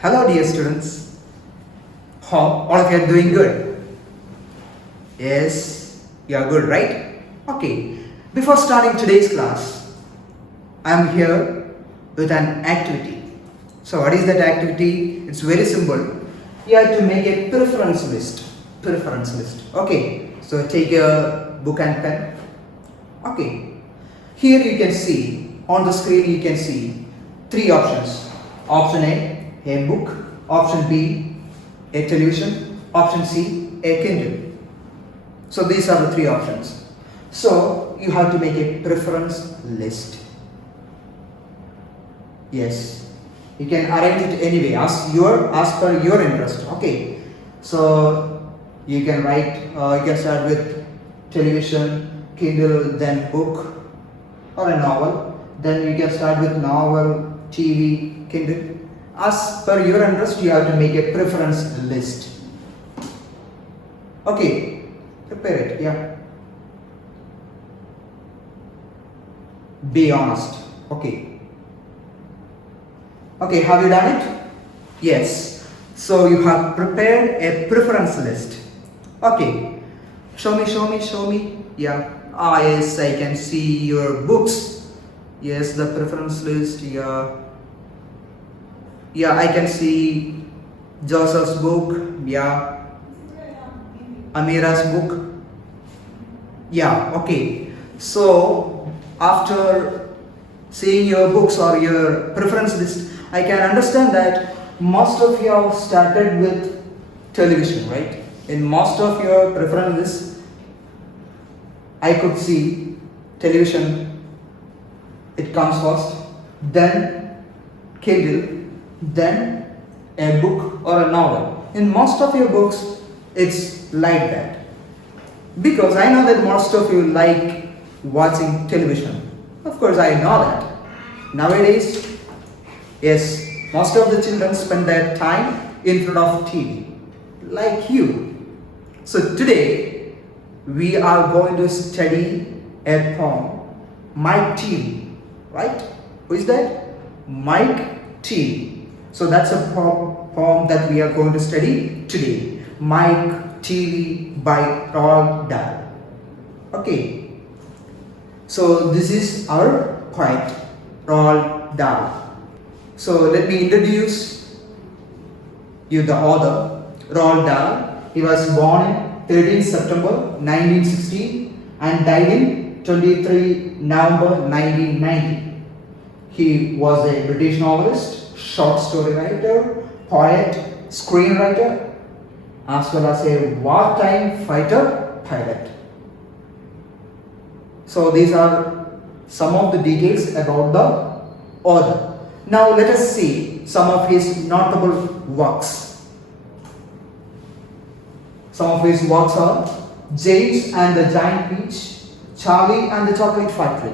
Hello dear students, hope all of you are doing good. Yes, you are good, right? Okay, before starting today's class, I am here with an activity. So what is that activity? It's very simple. You have to make a preference list. Okay, so take a book and pen. Okay, here you can see, on the screen you can see three options. Option A book. Option B, a television. Option C, a Kindle. So these are the three options. So you have to make a preference list. Yes, you can arrange it anyway as per your interest. Okay, so you can write. You can start with television, Kindle, then book, or a novel. Then you can start with novel, TV, Kindle. As per your interest, you have to make a preference list. Okay, prepare it. Yeah. Be honest. Okay. Okay, have you done it? Yes. So you have prepared a preference list. Okay. Show me. Yeah. Ah, yes, I can see your books. Yes, the preference list. Yeah, I can see Joseph's book. Yeah. Amira's book. Yeah, okay. So after seeing your books or your preference list, I can understand that most of you have started with television, right? In most of your preference list, I could see television, it comes first, then Kindle, then a book or a novel. In most of your books, it's like that. Because I know that most of you like watching television. Of course, I know that. Nowadays, yes, most of the children spend their time in front of TV, like you. So today, we are going to study a poem, Mike TV, right? Who is that? Mike TV. So that's a poem that we are going to study today. Mike TV by Roald Dahl. Okay. So this is our poet, Roald Dahl. So let me introduce you the author, Roald Dahl. He was born in 13 September 1960 and died in 23 November 1990. He was a British novelist, short story writer, poet, screenwriter, as well as a wartime fighter pilot. So these are some of the details about the author. Now let us see some of his notable works. Some of his works are James and the Giant Peach, Charlie and the Chocolate Factory.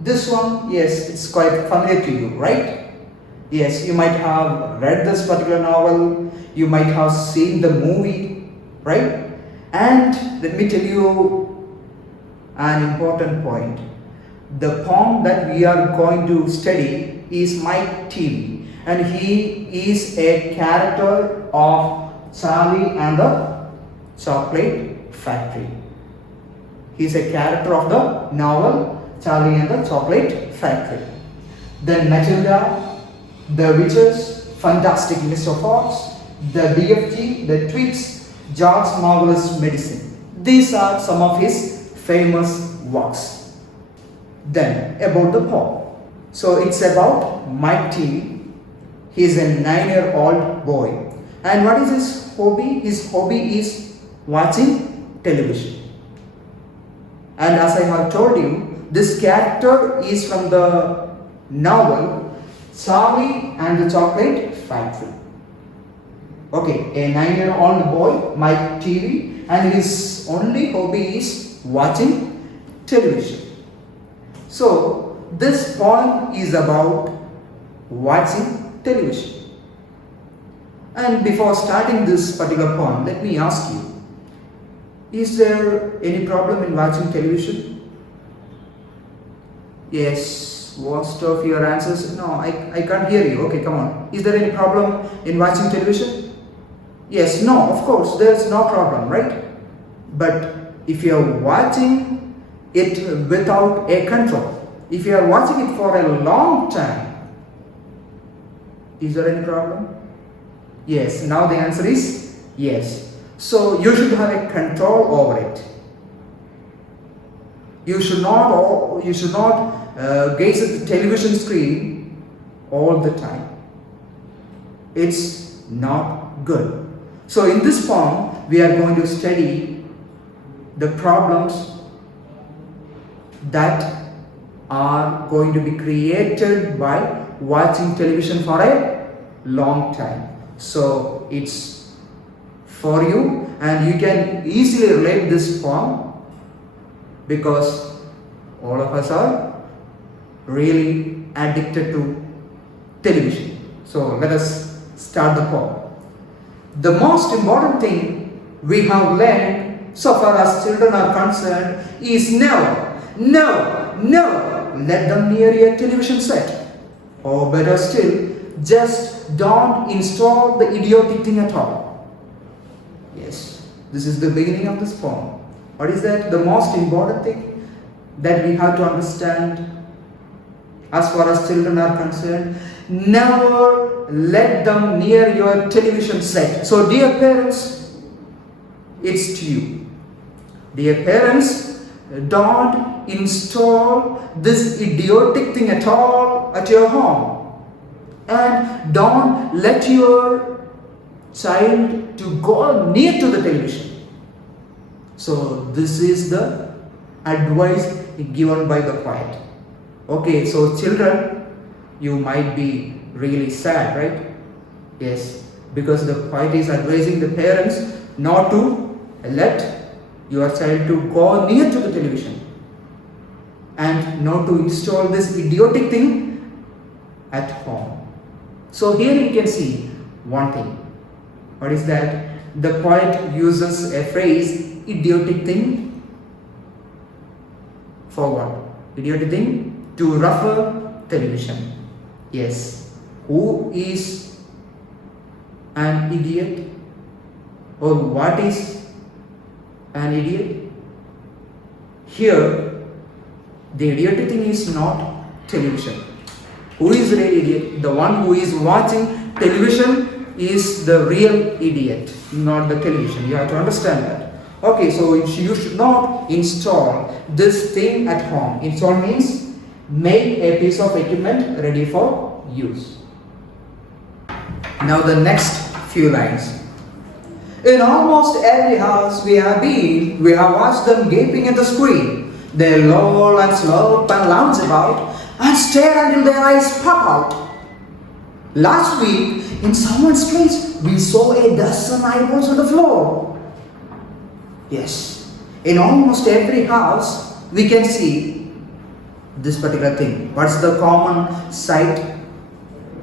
This one, yes, it's quite familiar to you, right? Yes, you might have read this particular novel, you might have seen the movie, right? And let me tell you an important point. The poem that we are going to study is Mike TV, and he is a character of Charlie and the Chocolate Factory. He is a character of the novel Charlie and the Chocolate Factory. Then Matilda, The Witches, Fantastic Mr. Fox, The BFG, The Tweets, George's Marvelous Medicine. These are some of his famous works. Then about the poem. So it's about Mike TV. He is a 9-year-old boy. And what is his hobby? His hobby is watching television. And as I have told you, this character is from the novel Charlie and the Chocolate Factory. Okay, a 9-year-old boy, Mike TV, and his only hobby is watching television. So this poem is about watching television. And before starting this particular poem, let me ask you, is there any problem in watching television? Yes, Most of your answers, no, I can't hear you. Okay, come on. Is there any problem in watching television? Yes, no, of course, there's no problem, right? But if you're watching it without a control, if you are watching it for a long time, is there any problem? Yes, now the answer is yes. So you should have a control over it. You should not gaze at the television screen all the time. It's not good. So in this poem, we are going to study the problems that are going to be created by watching television for a long time. So it's for you, and you can easily relate this poem because all of us are really addicted to television. So let us start the poem. The most important thing we have learned so far as children are concerned is never let them near a television set. Or better still, just don't install the idiotic thing at all. Yes, this is the beginning of this poem. What is that? The most important thing that we have to understand as far as children are concerned, never let them near your television set. So dear parents, it's to you. Dear parents, don't install this idiotic thing at all at your home, and don't let your child to go near to the television. So this is the advice given by the poet. Okay, so children, you might be really sad, right? Yes, because the poet is advising the parents not to let your child to go near to the television and not to install this idiotic thing at home. So here you can see one thing. What is that? The poet uses a phrase, idiotic thing, for what? Idiotic thing? To refer television. Yes. Who is an idiot? Or what is an idiot? Here, the idiotic thing is not television. Who is the real idiot? The one who is watching television is the real idiot, not the television. You have to understand that. Okay, so you should not install this thing at home. Install means make a piece of equipment ready for use. Now the next few lines. In almost every house we have watched them gaping at the screen. They loll and slope and lounge about and stare until their eyes pop out. Last week, in someone's place, we saw a dozen eyeballs on the floor. Yes, in almost every house, we can see this particular thing. What's the common sight?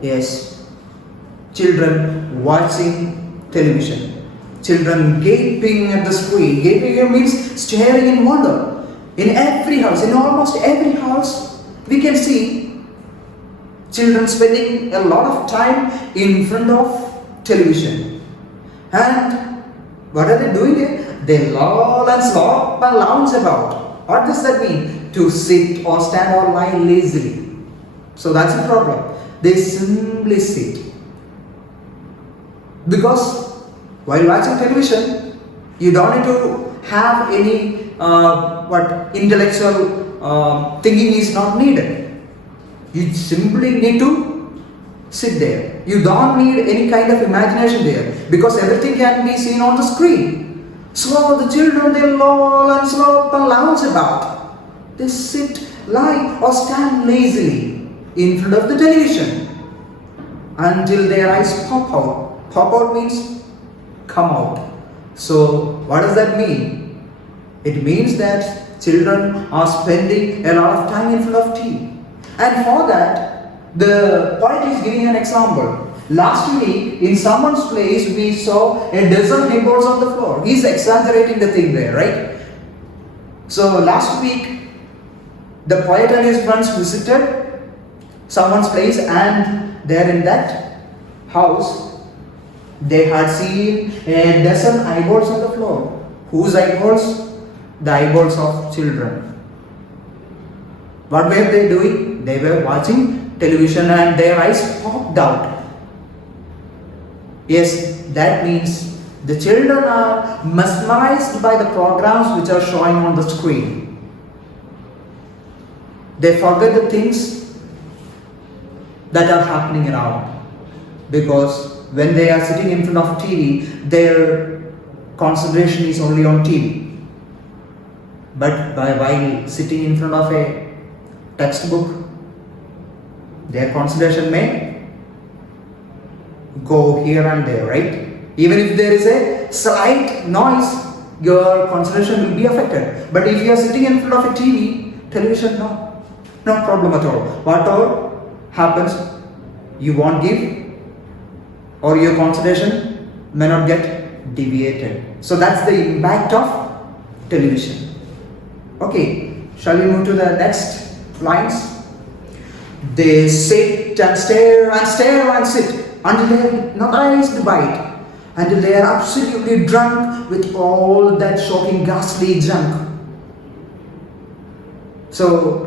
Yes, children watching television. Children gaping at the screen. Gaping means staring in wonder. In every house, in almost every house, we can see children spending a lot of time in front of television. And what are they doing here? They loll and slop and lounge about. What does that mean? To sit or stand or lie lazily. So that's the problem. They simply sit. Because while watching television, you don't need to have any intellectual thinking is not needed. You simply need to sit there. You don't need any kind of imagination there because everything can be seen on the screen. So the children, they loll and slop and lounge about. They sit, lie or stand lazily in front of the television until their eyes pop out. Pop out means come out. So what does that mean? It means that children are spending a lot of time in front of TV. And for that, the poet is giving an example. Last week, in someone's place, we saw a dozen eyeballs on the floor. He's exaggerating the thing there, right? So last week, the poet and his friends visited someone's place, and there in that house, they had seen a dozen eyeballs on the floor. Whose eyeballs? The eyeballs of children. What were they doing? They were watching television and their eyes popped out. Yes, that means the children are mesmerized by the programs which are showing on the screen. They forget the things that are happening around, because when they are sitting in front of TV, their concentration is only on TV. But while sitting in front of a textbook, their concentration may go here and there, right? Even if there is a slight noise, your concentration will be affected. But if you are sitting in front of a television, no problem at all. What all happens, you won't give, or your concentration may not get deviated. So that's the impact of television. Okay, shall we move to the next lines? They sit and stare and stare and sit until they are hypnotized by it, until they are absolutely drunk with all that shocking, ghastly junk. So,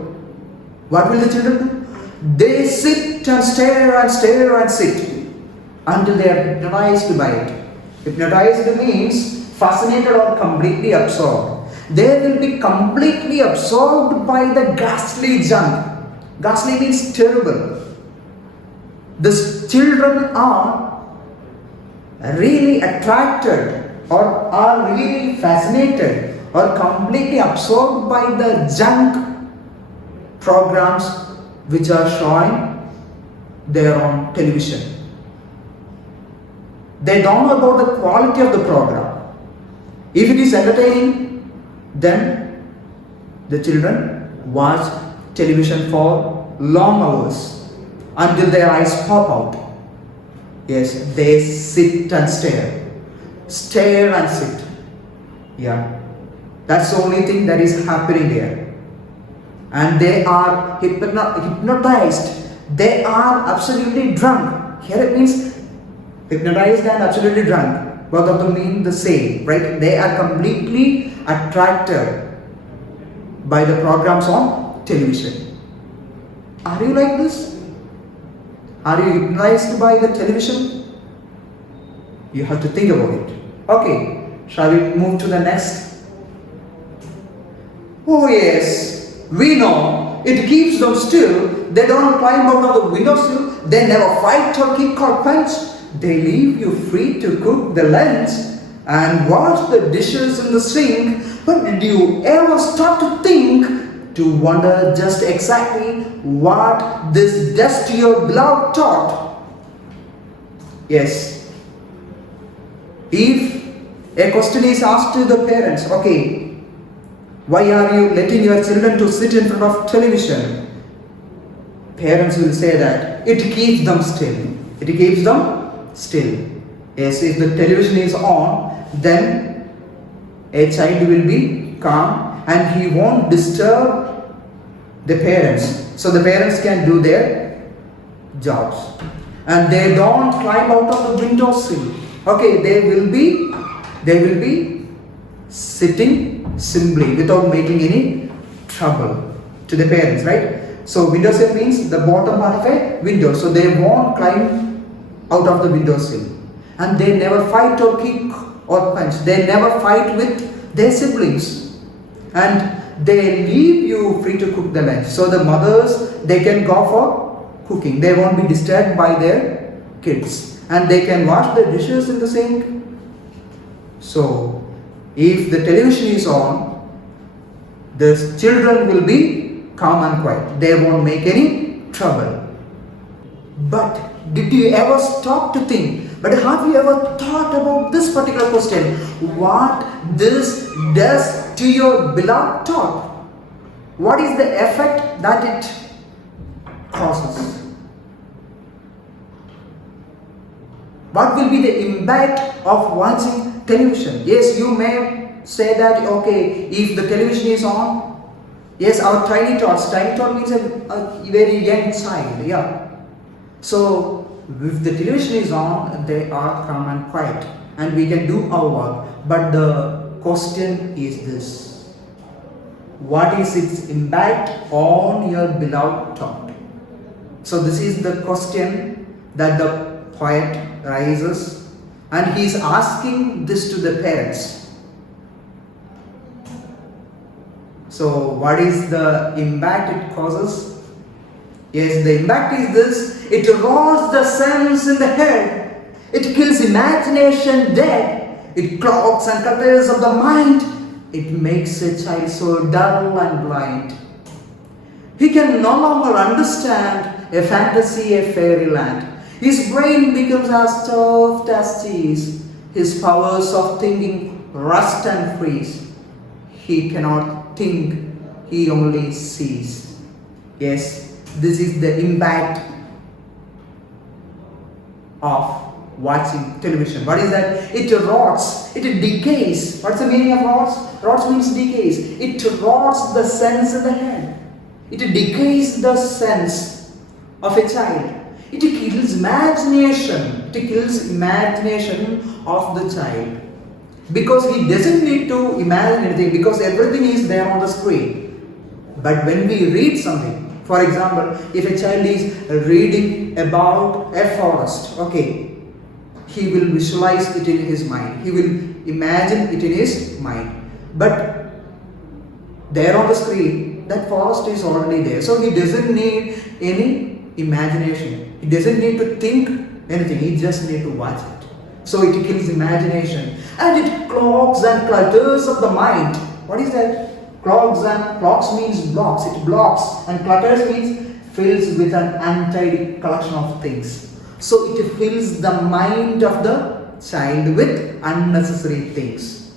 what will the children do? They sit and stare and stare and sit until they are hypnotized by it. Hypnotized means fascinated or completely absorbed. They will be completely absorbed by the ghastly junk. Ghastly means terrible. These children are really attracted or are really fascinated or completely absorbed by the junk programs which are showing there on television. They don't know about the quality of the program. If it is entertaining, then the children watch television for long hours until their eyes pop out. Yes, they sit and stare and sit. Yeah, that's the only thing that is happening there. And they are hypnotized. They are absolutely drunk. Here it means hypnotized and absolutely drunk. Both of them mean the same, right? They are completely attracted by the programs on television. Are you like this? Are you hypnotized by the television? You have to think about it. Okay, shall we move to the next? Oh yes, we know it keeps them still. They don't climb out of the windowsill. They never fight or kick or punch. They leave you free to cook the lunch and wash the dishes in the sink. But did you ever stop to think, to wonder just exactly what this does to your beloved thought? Yes. If a question is asked to the parents, okay, why are you letting your children to sit in front of television? Parents will say that it keeps them still. It keeps them still. Yes, if the television is on, then a child will be calm and he won't disturb the parents. So the parents can do their jobs. And they don't climb out of the windowsill. Okay, they will be sitting simply without making any trouble to the parents, right? So windowsill means the bottom part of a window. So they won't climb out of the windowsill. And they never fight or kick or punch. They never fight with their siblings. And they leave you free to cook the lunch. So the mothers, they can go for cooking. They won't be disturbed by their kids. And they can wash the dishes in the sink. So, if the television is on, the children will be calm and quiet. They won't make any trouble. But did you ever stop to think? But have you ever thought about this particular question? What this does to your beloved thought? What is the effect that it causes? What will be the impact of watching television? Yes, you may say that, okay, if the television is on, Yes, our tiny tots. Tiny tot means a very young child. Yeah. So if the television is on, they are calm and quiet, and we can do our work. But the question is this: what is its impact on your beloved tot? So this is the question that the poet raises, and he is asking this to the parents. So what is the impact it causes? Yes, the impact is this: it rots the sense in the head, it kills imagination dead, it clogs and clutters of the mind, it makes a child so dull and blind. He can no longer understand a fantasy, a fairyland. His brain becomes as soft as cheese, his powers of thinking rust and freeze. He cannot think, he only sees. Yes, this is the impact of watching television. What is that? It rots, it decays. What's the meaning of rots? Rots means decays. It rots the sense in the head. It decays the sense of a child. It kills imagination. It kills imagination of the child. Because he doesn't need to imagine anything, because everything is there on the screen. But when we read something, for example, if a child is reading about a forest, okay, he will visualize it in his mind. He will imagine it in his mind. But there on the screen, that forest is already there. So he doesn't need any imagination. He doesn't need to think anything. He just need to watch it. So it kills imagination. And it clogs and clutters of the mind. What is that? Clogs means blocks. It blocks. And clutters means fills with an untidy collection of things. So it fills the mind of the child with unnecessary things.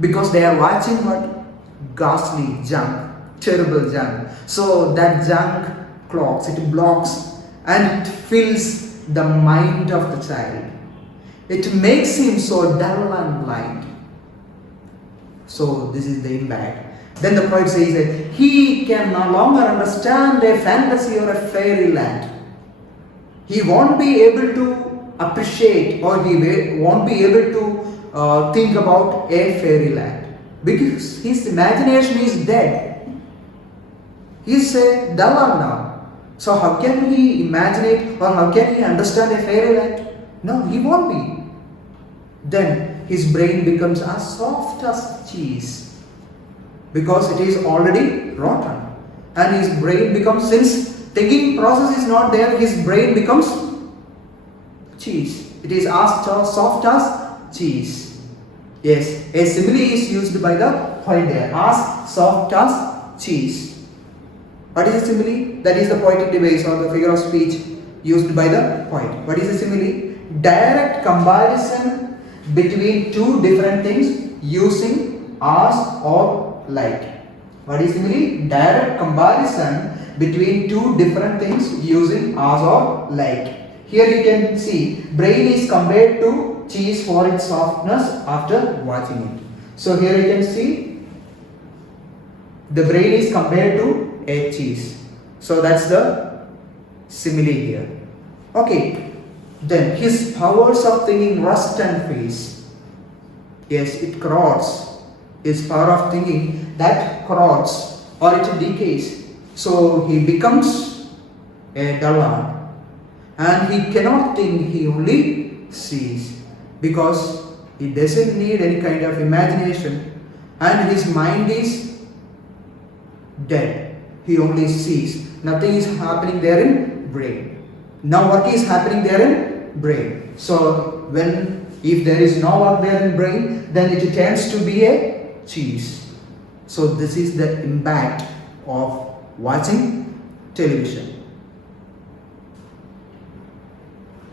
Because they are watching what? Ghastly junk. Terrible junk. So that junk clogs. It blocks. And it fills the mind of the child. It makes him so dull and blind. So this is the impact. Then the poet says that he can no longer understand a fantasy or a fairyland. He won't be able to appreciate, or he won't be able to think about a fairyland, because his imagination is dead. He is a dullard now. So how can he imagine it, or how can he understand a fairyland? No, he won't be. Then his brain becomes as soft as cheese, because it is already rotten. And his brain becomes, since thinking process is not there, his brain becomes cheese. It is as soft as cheese. Yes, a simile is used by the poet there, as soft as cheese. What is a simile? That is the poetic device or the figure of speech used by the poet. What is a simile? Direct comparison between two different things using as or like. What is simile? Direct comparison between two different things using as or like. Here you can see brain is compared to cheese for its softness after watching it. So here you can see the brain is compared to a cheese. So that's the simile here. Okay. Then his powers of thinking rust and freeze. Yes, it corrodes. His power of thinking, that corrodes or it decays. So he becomes a dullard. And he cannot think, he only sees. Because he doesn't need any kind of imagination. And his mind is dead. He only sees. Nothing is happening there in brain. Now work is happening there in brain. So if there is no work there in brain, then it tends to be a cheese. So this is the impact of watching television.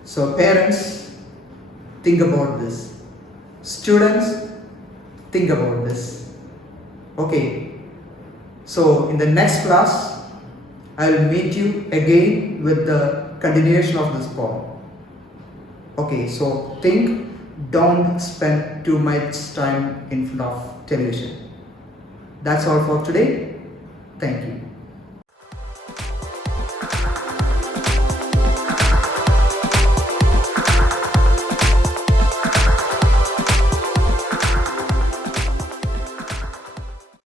So parents, think about this. Students, think about this. Okay. So in the next class, I will meet you again with the continuation of this poem. Okay, so think, don't spend too much time in front of television. That's all for today. Thank you.